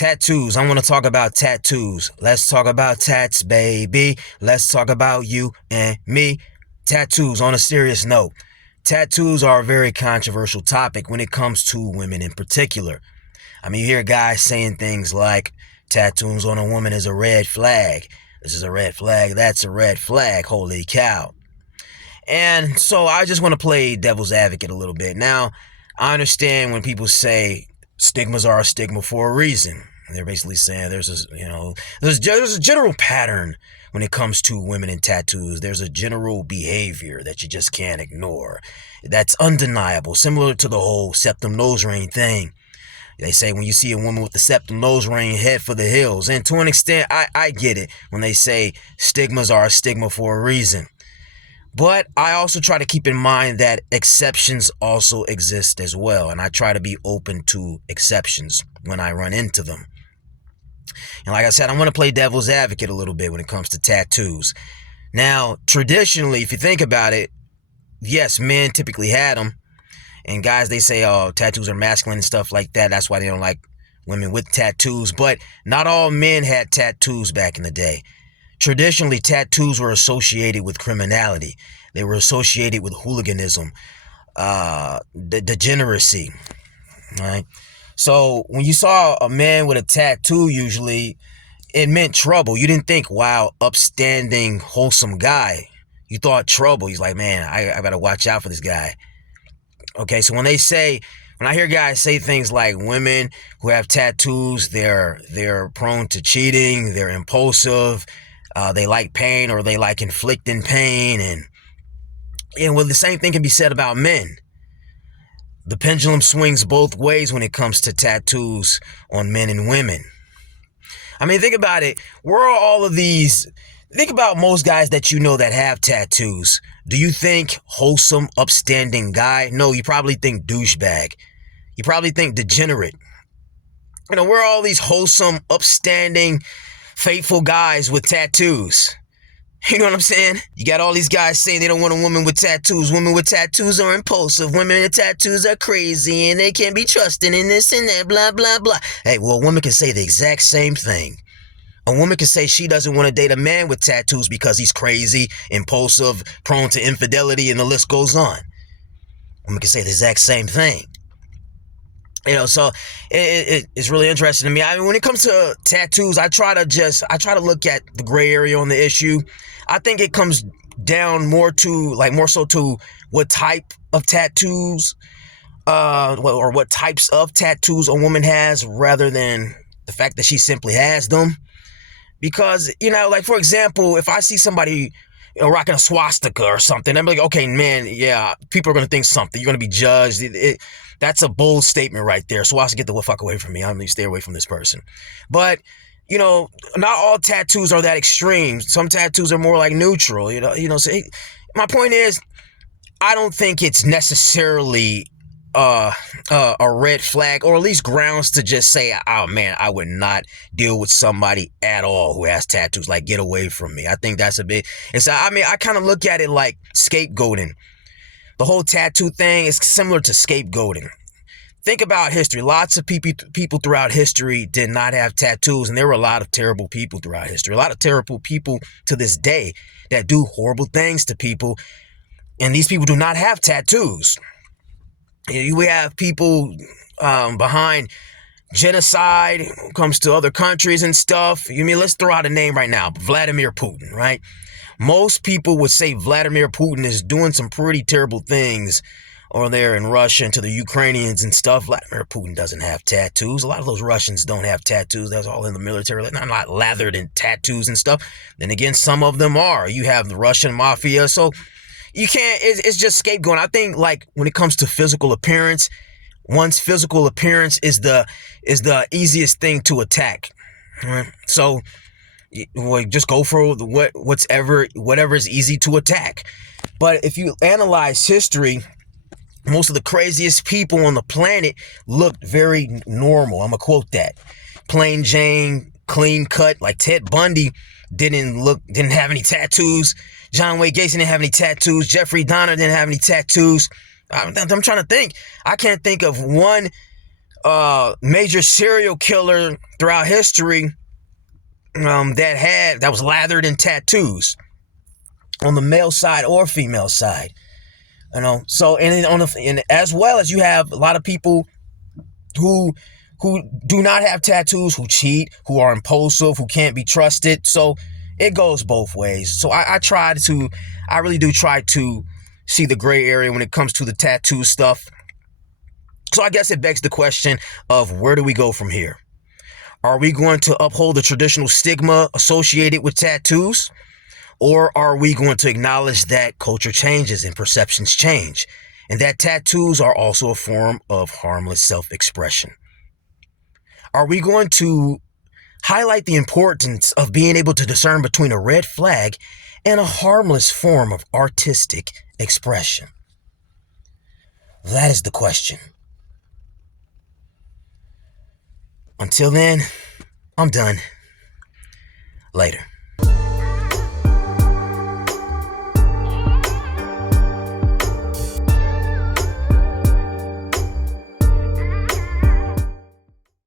Tattoos. I want to talk about tattoos. Let's talk about tats, baby. Let's talk about you and me. Tattoos, on a serious note. Tattoos are a very controversial topic when it comes to women in particular. I mean, you hear guys saying things like, tattoos on a woman is a red flag. This is a red flag. That's a red flag. Holy cow. And so I just want to play devil's advocate a little bit. Now, I understand when people say stigmas are a stigma for a reason. They're basically saying there's a general pattern when it comes to women and tattoos. There's a general behavior that you just can't ignore. That's undeniable, similar to the whole septum nose ring thing. They say when you see a woman with the septum nose ring, head for the hills. And to an extent, I get it when they say stigmas are a stigma for a reason. But I also try to keep in mind that exceptions also exist as well. And I try to be open to exceptions when I run into them. And like I said, I want to play devil's advocate a little bit when it comes to tattoos. Now, traditionally, if you think about it, yes, men typically had them. And guys, they say, oh, tattoos are masculine and stuff like that. That's why they don't like women with tattoos. But not all men had tattoos back in the day. Traditionally, tattoos were associated with criminality. They were associated with hooliganism, degeneracy, right? So when you saw a man with a tattoo, usually it meant trouble. You didn't think, wow, upstanding, wholesome guy. You thought trouble. He's like, man, I got to watch out for this guy. Okay, so when I hear guys say things like women who have tattoos, they're prone to cheating, they're impulsive, they like pain or they like inflicting pain. And well, the same thing can be said about men. The pendulum swings both ways when it comes to tattoos on men and women. I mean, think about it. Think about most guys that you know that have tattoos. Do you think wholesome, upstanding guy? No, you probably think douchebag. You probably think degenerate. We're all these wholesome, upstanding, faithful guys with tattoos. You know what I'm saying? You got all these guys saying they don't want a woman with tattoos. Women with tattoos are impulsive. Women with tattoos are crazy and they can't be trusted and this and that, blah, blah, blah. Hey, well, a woman can say the exact same thing. A woman can say she doesn't want to date a man with tattoos because he's crazy, impulsive, prone to infidelity, and the list goes on. A woman can say the exact same thing. So it's really interesting to me. I mean, when it comes to tattoos, I try to look at the gray area on the issue. I think it comes down more so to what type of tattoos, or what types of tattoos a woman has rather than the fact that she simply has them. Because, like, for example, if I see somebody rocking a swastika or something, I'm like, okay, man, yeah, people are going to think something. You're going to be judged. That's a bold statement right there. So I should get the fuck away from me. I'm going to stay away from this person. But, not all tattoos are that extreme. Some tattoos are more like neutral, So my point is, I don't think it's necessarily a red flag, or at least grounds to just say, oh man, I would not deal with somebody at all who has tattoos. Like, get away from me. I think that's a bit. I kind of look at it like scapegoating. The whole tattoo thing is similar to scapegoating. Think about history. Lots of people throughout history did not have tattoos, and there were a lot of terrible people throughout history. A lot of terrible people to this day that do horrible things to people, and these people do not have tattoos. We have people behind genocide when it comes to other countries and stuff. Let's throw out a name right now, Vladimir Putin, right? Most people would say Vladimir Putin is doing some pretty terrible things over there in Russia and to the Ukrainians and stuff. Vladimir Putin doesn't have tattoos. A lot of those Russians don't have tattoos. That's all in the military. They're not lathered in tattoos and stuff. Then again, some of them are. You have the Russian mafia. So you can't, it's just scapegoating. I think, like, when it comes to physical appearance, one's physical appearance is the easiest thing to attack. Right? So just go for whatever is easy to attack. But if you analyze history, most of the craziest people on the planet looked very normal. I'm gonna quote that. Plain Jane, clean cut. Like Ted Bundy didn't have any tattoos. John Wayne Gacy didn't have any tattoos. Jeffrey Dahmer didn't have any tattoos. I'm trying to think. I can't think of one major serial killer throughout history that was lathered in tattoos on the male side or female side. So and as well as you have a lot of people who do not have tattoos, who cheat, who are impulsive, who can't be trusted. So it goes both ways. So I really do try to see the gray area when it comes to the tattoo stuff. So I guess it begs the question of where do we go from here? Are we going to uphold the traditional stigma associated with tattoos? Or are we going to acknowledge that culture changes and perceptions change, and that tattoos are also a form of harmless self-expression? Are we going to highlight the importance of being able to discern between a red flag and a harmless form of artistic expression? That is the question. Until then, I'm done. Later.